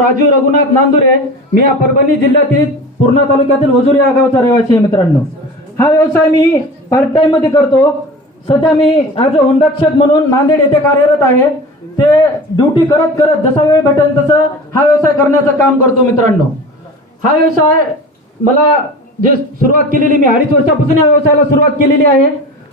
राजू रघुनाथ नांदुरे मी या परभणी जिल्ह्यातील पूर्णा तालुक्यातील वजुरी या गावचा रहिवासी आहे मित्रांनो. हा व्यवसाय मी पार्ट टाइममध्ये करतो. सध्या मी ॲज अ हुंडाक्षक म्हणून नांदेड येथे कार्यरत आहे. ते ड्युटी करत करत जसा वेळ भेटेल तसं हा व्यवसाय करण्याचं काम करतो मित्रांनो. हा व्यवसाय मला जे सुरुवात केलेली मी अडीच वर्षापासून या व्यवसायाला सुरुवात केलेली आहे.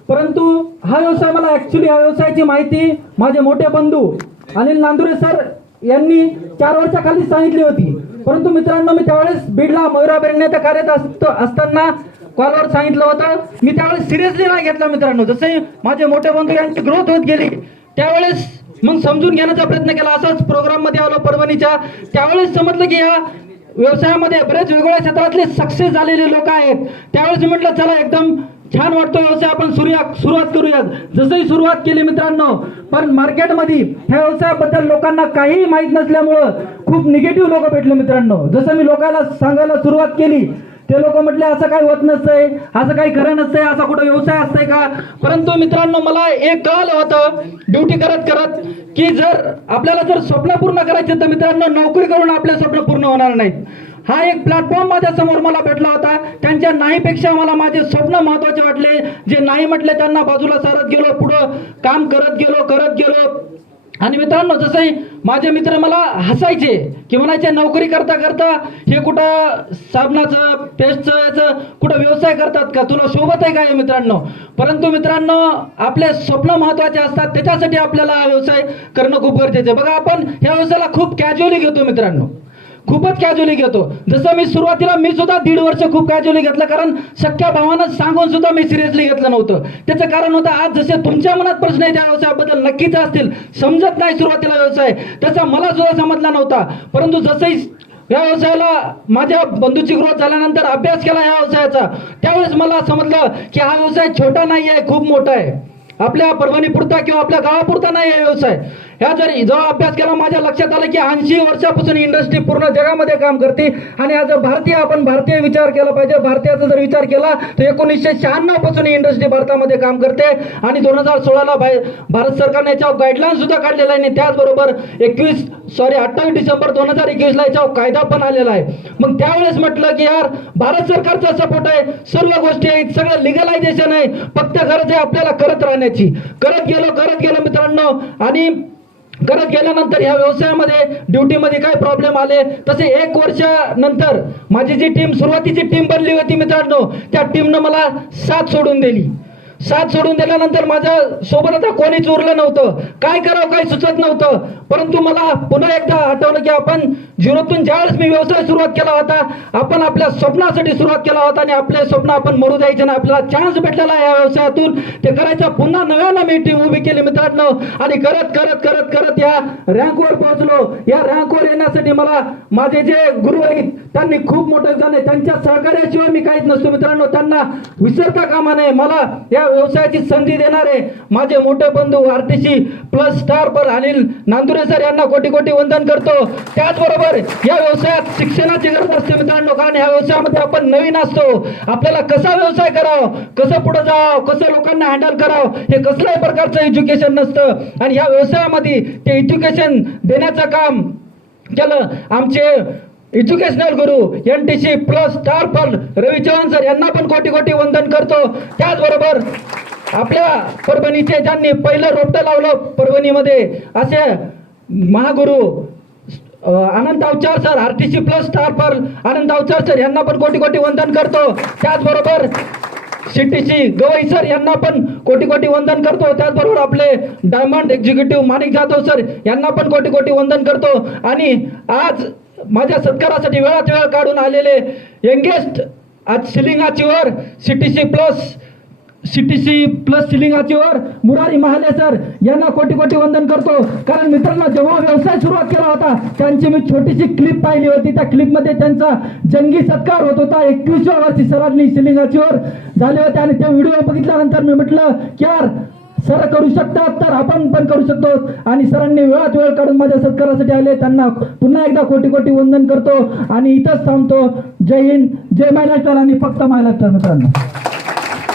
परंतु हा व्यवसाय मला ॲक्च्युली या व्यवसायाची माहिती माझे मोठे बंधू अनिल नांदुरे सर यांनी चार वर्षाखाली सांगितली होती. परंतु मित्रांनो मी त्यावेळेस बीडला मयुरा बेरण्याच्या कार्यात असतो असताना कॉलवर सांगितलं होतं. मी त्यावेळेस सिरियसली नाही घेतला मित्रांनो. जसे माझे मोठे बंधू यांची ग्रोथ होत गेली त्यावेळेस मग समजून घेण्याचा प्रयत्न केला. असाच प्रोग्राममध्ये आलो परभणीच्या. त्यावेळेस समजलं की या व्यवसायामध्ये बरेच वेगवेगळ्या क्षेत्रातले सक्सेस झालेले लोक आहेत. त्यावेळेस म्हटलं चला एकदम छान वाटतो व्यवसाय आपण सुरुवात सुरुवात करूयात. जसंही सुरुवात केली मित्रांनो पण मार्केटमध्ये ह्या व्यवसायाबद्दल लोकांना काहीही माहीत नसल्यामुळं खूप निगेटिव्ह लोक भेटले मित्रांनो. जसं मी लोकांना सांगायला सुरुवात केली ते लोक म्हटले असं काही होत नसतंय असं काही खरं नसतंय असा कुठं व्यवसाय असतंय का? परंतु मित्रांनो मला एक कळलं होतं ड्युटी करत करत की जर आपल्याला जर स्वप्न पूर्ण करायचे तर मित्रांनो नोकरी करून आपले स्वप्न पूर्ण होणार नाहीत. हा एक प्लॅटफॉर्म माझ्यासमोर मला भेटला होता. त्यांच्या नाहीपेक्षा मला माझे स्वप्न महत्त्वाचे वाटले. जे नाही म्हटले त्यांना बाजूला सारत गेलो पुढं काम करत गेलो करत गेलो. आणि मित्रांनो जसंही माझे मित्र मला हसायचे की म्हणायचे नोकरी करता करता हे कुठं साबणाचं पेस्टचं याचं कुठं व्यवसाय करतात का? तुला सोबत आहे काय मित्रांनो? परंतु मित्रांनो आपले स्वप्न महत्त्वाचे असतात त्याच्यासाठी आपल्याला हा व्यवसाय करणं खूप गरजेचं आहे. बघा आपण ह्या व्यवसायाला खूप कॅज्युअली घेतो मित्रांनो. खूपच कॅज्युअली घेतो. जसं मी सुरुवातीला मी सुद्धा दीड वर्ष खूप कॅज्युअली घेतलं कारण सख्या भावानं सांगून सुद्धा मी सिरियसली घेतलं नव्हतं. त्याचं कारण होतं आज जसे तुमच्या मनात प्रश्न आहे त्या व्यवसायाबद्दल नक्कीच असतील. समजत नाही सुरुवातीला व्यवसाय. तसा मला सुद्धा समजला नव्हता. परंतु जसंही या व्यवसायाला माझ्या बंधूची ग्रोथ झाल्यानंतर अभ्यास केला या व्यवसायाचा त्यावेळेस मला समजलं की हा व्यवसाय छोटा नाही आहे खूप मोठा आहे. आपल्या परभणीपुरता किंवा आपल्या गावापुरता नाही आहे व्यवसाय. ह्या जरी जो अभ्यास केला माझ्या लक्षात आलं की ऐंशी वर्षापासून इंडस्ट्री पूर्ण जगामध्ये काम करते. आणि आज भारतीय आपण भारतीय विचार केला पाहिजे. भारतीयाचा जर विचार केला तर एकोणीसशे शहाण्णवपासून ही इंडस्ट्री भारतामध्ये काम करते. आणि दोन हजार सोळाला भारत सरकारने याच्यावर गाईडलाईन सुद्धा काढलेला आहे. आणि त्याचबरोबर एकवीस सॉरी अठ्ठावीस डिसेंबर दोन हजार एकवीसला याच्यावर कायदा पण आलेला आहे. मग त्यावेळेस म्हटलं की यार भारत सरकारचा सपोर्ट आहे. सर्व गोष्टी आहेत. सगळं लिगलायझेशन आहे. फक्त गरज आहे आपल्याला करत राहण्याची. करत गेलो करत गेलो मित्रांनो. आणि करत गेल्यानंतर ह्या व्यवसायामध्ये ड्युटीमध्ये काय प्रॉब्लेम आले? तसे एक वर्षानंतर माझी जी टीम सुरुवातीची टीम बनली होती मित्रांनो त्या टीमनं मला साथ सोडून दिली. साथ सोडून दिल्यानंतर माझ्या सोबत आता कोणीच उरलं नव्हतं. काय करावं काय सुचत नव्हतं. परंतु मला पुन्हा एकदा आठवलं की आपण झिरोतून ज्यावेळेस मी व्यवसाय सुरुवात केला होता आपण आपल्या स्वप्नासाठी सुरुवात केला होता आणि आपले स्वप्न आपण मरू द्यायचे नाही. आपल्याला चान्स भेटलेला या व्यवसायातून. ते करायचं पुन्हा नव्यानं मी टीम उभी केली मित्रांनो. आणि करत करत करत करत या रँकवर पोहोचलो. या रँकवर येण्यासाठी मला माझे जे गुरु आहेत त्यांनी खूप मोठं झालं आहे. त्यांच्या सहकार्याशिवाय मी काहीच नसतो मित्रांनो. त्यांना विसरता कामा नये. मला या व्यवसायाची संधी देणारे माझे मोठे बंधू आरतीशी प्लस स्टार पर अनिल नांदुरे सर यांना कोटी कोटी वंदन करतो. त्याचबरोबर या व्यवसायात शिक्षणाची गरज असते मित्रांनो. कारण या व्यवसायामध्ये आपण नवीन असतो. आपल्याला कसा व्यवसाय करावं? कसं पुढे जावं? कसं लोकांना हँडल करावं? हे कसल्याही प्रकारचं एज्युकेशन नसतं. आणि या व्यवसायामध्ये ते एज्युकेशन देण्याचं काम केलं. आमचे एज्युकेशनल गुरु N T C plus star फल रवी चव्हाण सर यांना पण कोटी कोटी वंदन करतो. त्याचबरोबर आपल्या परभणीचे ज्यांनी पहिलं रोपटं लावलं परभणीमध्ये. असे महागुरु अ, Anant Avchar sir R T C plus star पर अनंत अवचार सर यांना पण कोटी कोटी वंदन करतो. त्याचबरोबर सीटीसी गवई सर यांना पण कोटी कोटी वंदन करतो. त्याचबरोबर आपले diamond executive Manik Jadhav sir यांना पण कोटी कोटी वंदन करतो. आणि आज माझ्या सत्कारासाठी वेळात वेळ काढून आलेले यंगेस्ट आज सिलिंगाचीवर C plus C T C plus सिलिंगाचीवर Murari Mahale sir यांना कोटी कोटी वंदन करतो. कारण मित्रांनो जेव्हा व्यवसाय सुरुवात केला होता त्यांची मी छोटीशी क्लिप पाहिली होती. त्या क्लिपमध्ये त्यांचा जंगी सत्कार होत होता. एकवीसव्या वर्षी सरांनी सिलिंगाचीवर झाले होते. आणि ते व्हिडिओ बघितल्यानंतर मी म्हटलं की यार सर करू शकतात तर आपण पण करू शकतो. आणि सरांनी वेळात वेळ काढून माझ्या सत्कारासाठी आले. त्यांना पुन्हा एकदा कोटी कोटी वंदन करतो. आणि इथंच थांबतो. जय हिंद जय महाराष्ट्र. आणि फक्त महाराष्ट्र मित्रांनो.